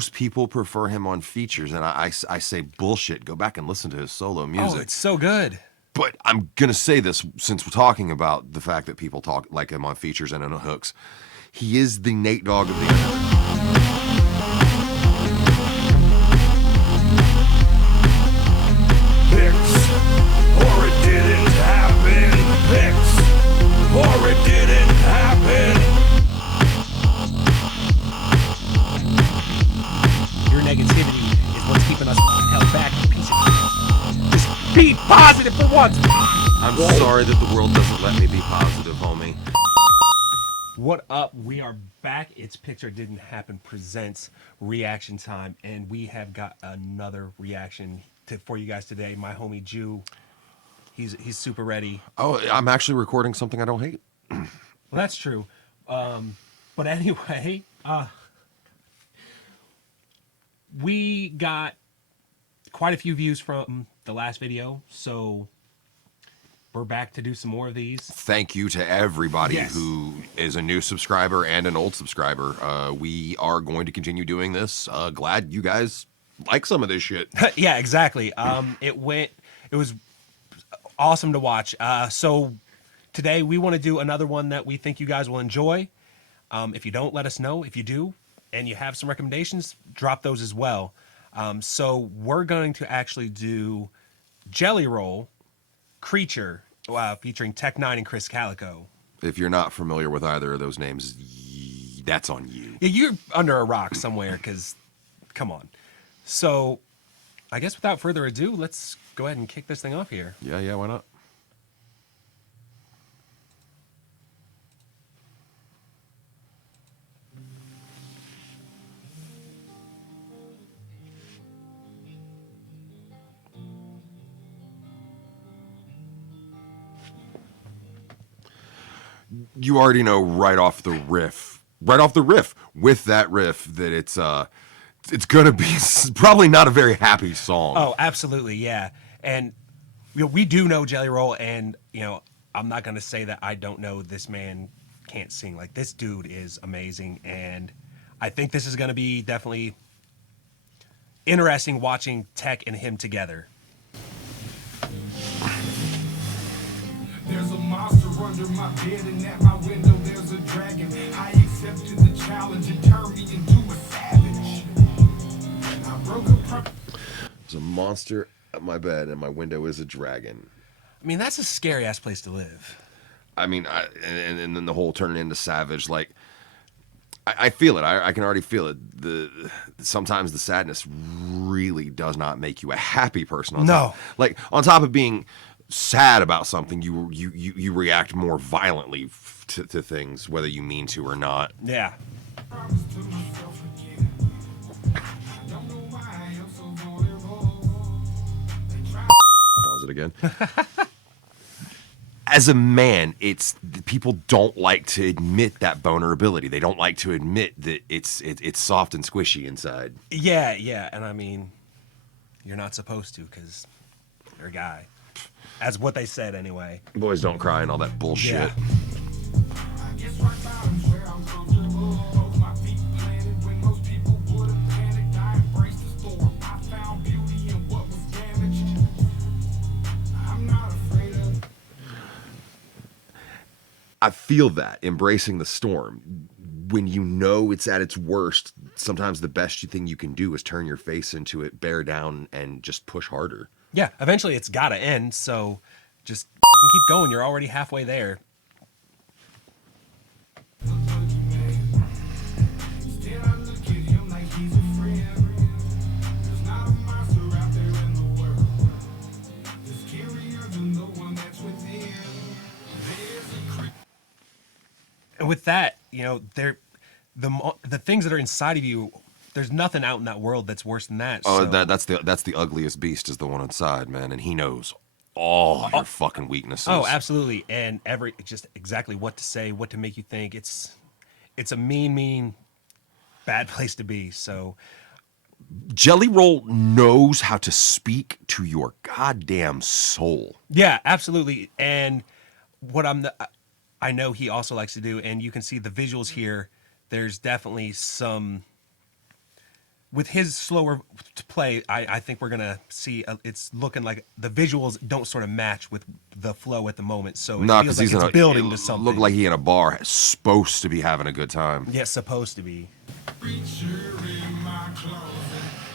Most people prefer him on features, and I say bullshit. Go back and listen to his solo music. Oh, it's so good. But I'm gonna say this since we're talking about the fact that people talk like him on features and on hooks. He is the Nate Dogg of the Pics, or it didn't happen. Pics, or it didn't happen. Your negativity is what's keeping us held back. You piece of just be positive for once. I'm sorry that the world doesn't let me be positive, homie. What up? We are back. It's Pics or Didn't Happen presents reaction time, and we have got another reaction for you guys today. My homie Jew, he's super ready. Oh, I'm actually recording something I don't hate. Well, that's true. But anyway, we got quite a few views from the last video, so we're back to do some more of these. Thank you to everybody Yes. who is a new subscriber and an old subscriber. We are going to continue doing this. Glad you guys like some of this shit. Yeah, exactly. It was awesome to watch. So today we want to do another one that we think you guys will enjoy. If you don't, let us know. If you do, and you have some recommendations, drop those as well. So we're going to actually do Jelly Roll Creature, featuring N9ne and Krizz Kaliko. If you're not familiar with either of those names, that's on you. Yeah, you're under a rock somewhere, because, come on. So, I guess without further ado, let's go ahead and kick this thing off here. Yeah, why not? You already know right off the riff with that riff that it's gonna be probably not a very happy song. Oh, absolutely, yeah. And we do know Jelly Roll, and I'm not gonna say that I don't know this man can't sing. Like, this dude is amazing, and I think this is gonna be definitely interesting watching Tech and him together. There's a monster under my bed, and at my window there's a dragon. I accepted the challenge and turned me into a savage. I broke a There's a monster at my bed, and my window is a dragon. I mean, that's a scary ass place to live. I mean, and then the whole turning into savage, like, I feel it. I can already feel it. Sometimes the sadness really does not make you a happy person. On top. Like, on top of being sad about something, you react more violently to things, whether you mean to or not. Yeah. promise to myself again. Don't know why I am so vulnerable. They try Pause it again. As a man, people don't like to admit that vulnerability. They don't like to admit that it's soft and squishy inside. Yeah, and I mean, you're not supposed to, because you're a guy. As what they said, anyway. Boys don't cry and all that bullshit. Yeah. I guess rock bottom's where I'm comfortable. Both my feet planted when most people would have panicked. I embraced the storm. I found beauty in what was damaged. I'm not afraid of. I feel that, embracing the storm. When you know it's at its worst, sometimes the best thing you can do is turn your face into it, bear down, and just push harder. Yeah, eventually it's gotta end, so just fucking keep going. You're already halfway there. Instead, I look at him like he's a friend. There's not a monster out there in the world. It's scarier than the one that's within. There's a creep. And with that, the things that are inside of you, there's nothing out in that world that's worse than that. Oh, so. that's the ugliest beast is the one inside, man, and he knows all your fucking weaknesses. Oh, absolutely, and just exactly what to say, what to make you think. It's a mean, bad place to be. So Jelly Roll knows how to speak to your goddamn soul. yeah, absolutely. And what I know he also likes to do, and you can see the visuals here. There's definitely some with his slower to play, I think we're gonna see. It's looking like the visuals don't sort of match with the flow at the moment. So it No, feels because like he's it's in a building it to something. Looked like he in a bar, supposed to be having a good time. Yeah, supposed to be. Preacher in my closet,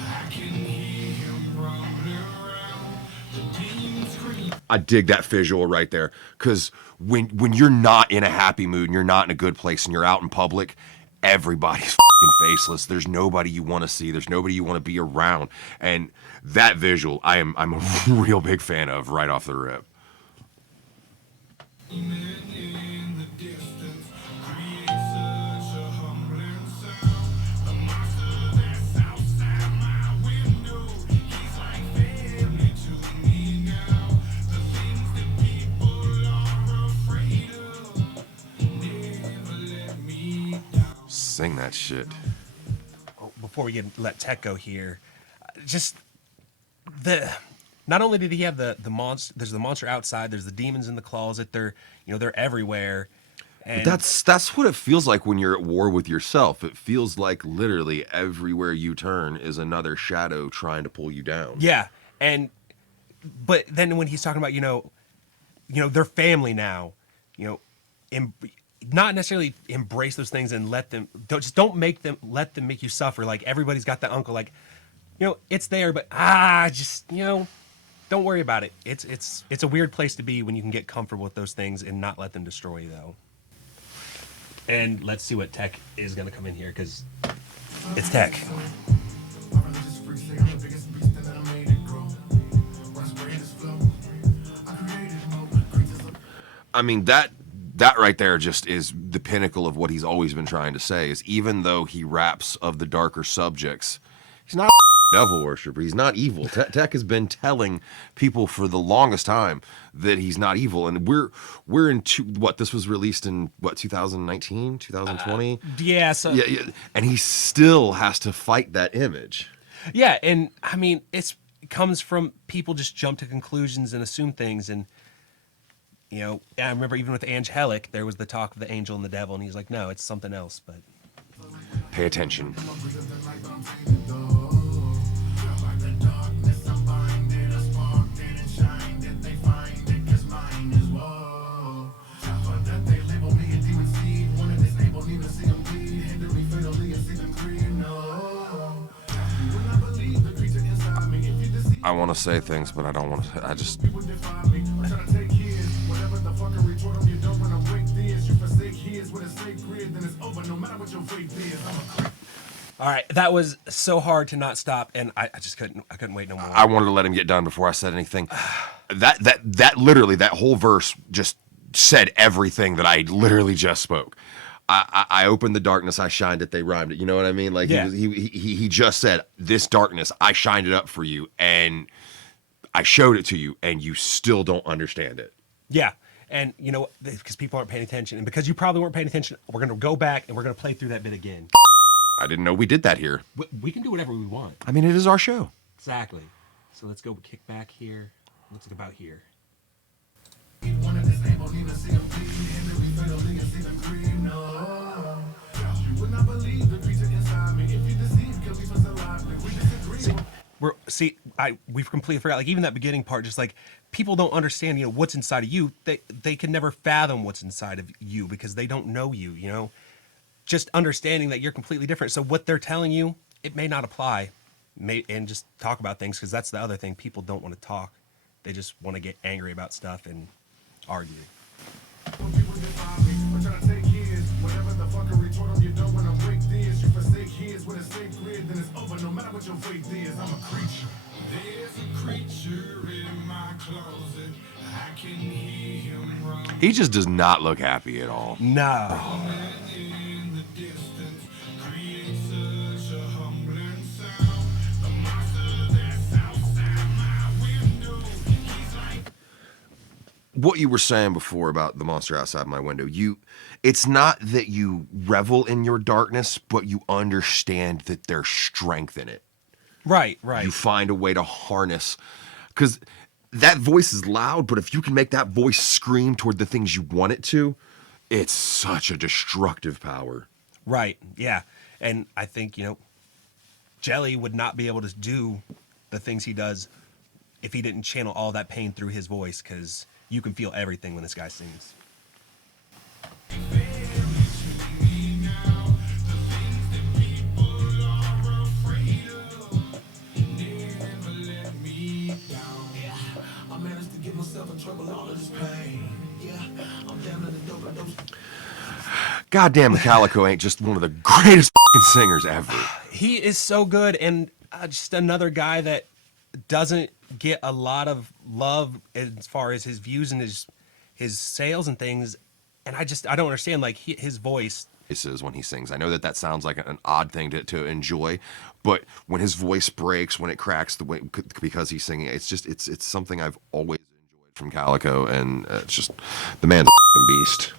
I can hear him rumbling around. The demons scream. I dig that visual right there, because when you're not in a happy mood and you're not in a good place and you're out in public, everybody's fucking faceless. There's nobody you want to see. There's nobody you want to be around. And that visual, I'm a real big fan of right off the rip. In the distance, create such a humbling sound. The monster that's outside my window, he's like family to me now. The things that people are afraid of never let me down. Sing that shit. Before we let Tech go here, just the. Not only did he have the monster, there's the monster outside. There's the demons in the closet. They're everywhere. And That's what it feels like when you're at war with yourself. It feels like literally everywhere you turn is another shadow trying to pull you down. yeah, but then when he's talking about they're family now, not necessarily embrace those things and let them don't let them make you suffer. Like everybody's got that uncle, like it's there, but just don't worry about it. It's a weird place to be when you can get comfortable with those things and not let them destroy you, though. And let's see what Tech is going to come in here, because it's Tech. My religious freaks say I'm the biggest beast and that I made it grow. When I spray this flow, I created more creatures of I mean, that right there just is the pinnacle of what he's always been trying to say, is even though he raps of the darker subjects, he's not a devil worshiper. He's not evil. Tech has been telling people for the longest time that he's not evil, and we're in this was released in 2019, 2020. Yeah, so Yeah, and he still has to fight that image. yeah, and I mean it comes from people just jump to conclusions and assume things, and I remember even with Angelic, there was the talk of the angel and the devil, and he's like, no, it's something else. But Pay attention. I want to say things, but I don't want to. I just. all right, that was so hard to not stop, and I just couldn't wait no more. I wanted to let him get done before I said anything. That literally, that whole verse just said everything that I literally just spoke. I opened the darkness, I shined it, they rhymed it. You know what I mean? Like Yeah. he just said, this darkness, I shined it up for you, and I showed it to you, and you still don't understand it. Yeah, and because people aren't paying attention, and because you probably weren't paying attention, we're gonna go back and we're gonna play through that bit again. I didn't know we did that here. We can do whatever we want. I mean, it is our show. Exactly. So let's go kick back here. Let's look about here. We've completely forgot. Like even that beginning part, just like people don't understand, what's inside of you. They can never fathom what's inside of you because they don't know you. Just understanding that you're completely different. So what they're telling you, it may not apply. And just talk about things, because that's the other thing. People don't want to talk. They just want to get angry about stuff and argue. He just does not look happy at all. No. What you were saying before about the monster outside my window, it's not that you revel in your darkness, but you understand that there's strength in it. Right. You find a way to harness, because that voice is loud, but if you can make that voice scream toward the things you want it to, it's such a destructive power. Right. Yeah. And I think, Jelly would not be able to do the things he does if he didn't channel all that pain through his voice, because you can feel everything when this guy sings. Goddamn, Calico ain't just one of the greatest fucking singers ever. He is so good, and just another guy that doesn't get a lot of love as far as his views and his sales and things. And I don't understand, like, his voice. This is when he sings. I know that sounds like an odd thing to enjoy, but when his voice breaks, when it cracks the way because he's singing, it's something I've always enjoyed from Calico, and it's just the man's a fucking beast.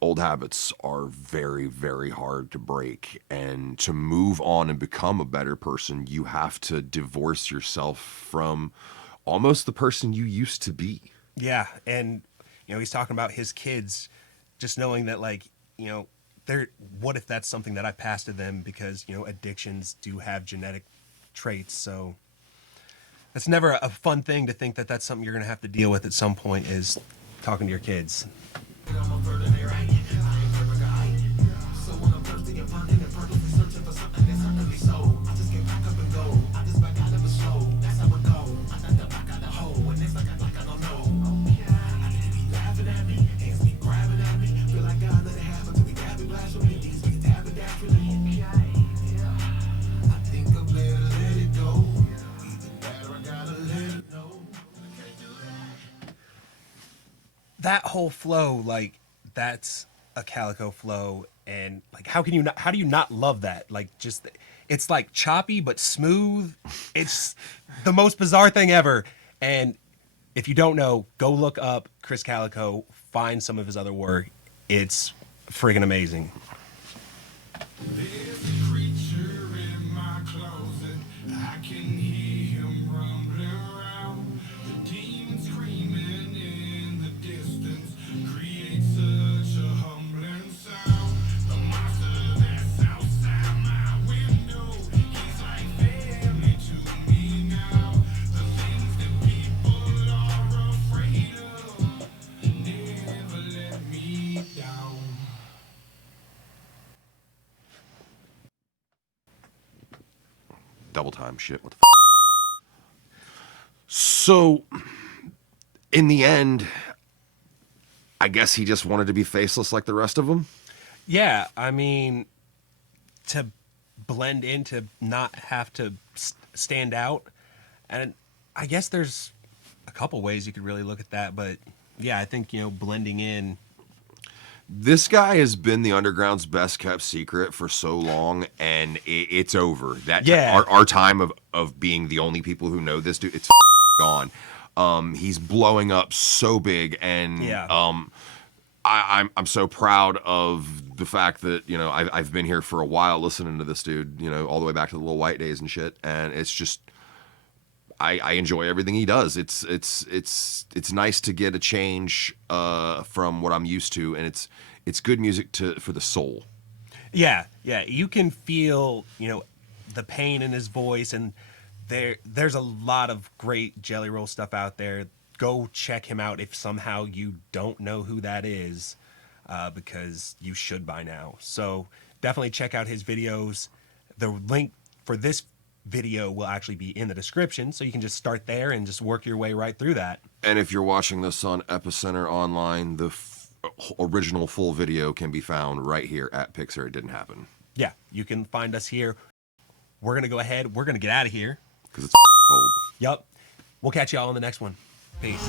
Old habits are very, very hard to break, and to move on and become a better person, you have to divorce yourself from almost the person you used to be. Yeah, and he's talking about his kids, just knowing that, like, what if that's something that I passed to them, because addictions do have genetic traits. So it's never a fun thing to think that that's something you're going to have to deal with at some point, is talking to your kids. That whole flow, like, that's a Calico flow, and like, how do you not love that? Like, just, it's like choppy but smooth. It's the most bizarre thing ever. And if you don't know, go look up Krizz Kaliko, find some of his other work. It's friggin' amazing. There's a creature in my closet. I can hear him rumbling around. The demon screaming in the distance creates such a humbling sound. The monster that's outside my window, he's like family to me now. The things that people are afraid of never let me down. Double time shit. What the So, in the end, I guess he just wanted to be faceless like the rest of them. Yeah, I mean, to blend in, to not have to stand out. And I guess there's a couple ways you could really look at that, but yeah, I think, blending in. This guy has been the underground's best kept secret for so long, and it's over. Our time of being the only people who know this dude, it's gone. He's blowing up so big, and I'm so proud of the fact that I've been here for a while listening to this dude, all the way back to the Little White days and shit, and it's just. I enjoy everything he does. It's nice to get a change from what I'm used to, and it's good music for the soul. Yeah, you can feel the pain in his voice, and there's a lot of great Jelly Roll stuff out there. Go check him out if somehow you don't know who that is, because you should by now. So definitely check out his videos. The link for this video will actually be in the description, so you can just start there and just work your way right through that. And if you're watching this on Epicenter Online, the original full video can be found right here at Pics It Didn't Happen. Yeah, you can find us here. We're gonna go ahead. We're gonna get out of here because it's cold. Yup. We'll catch y'all on the next one. Peace.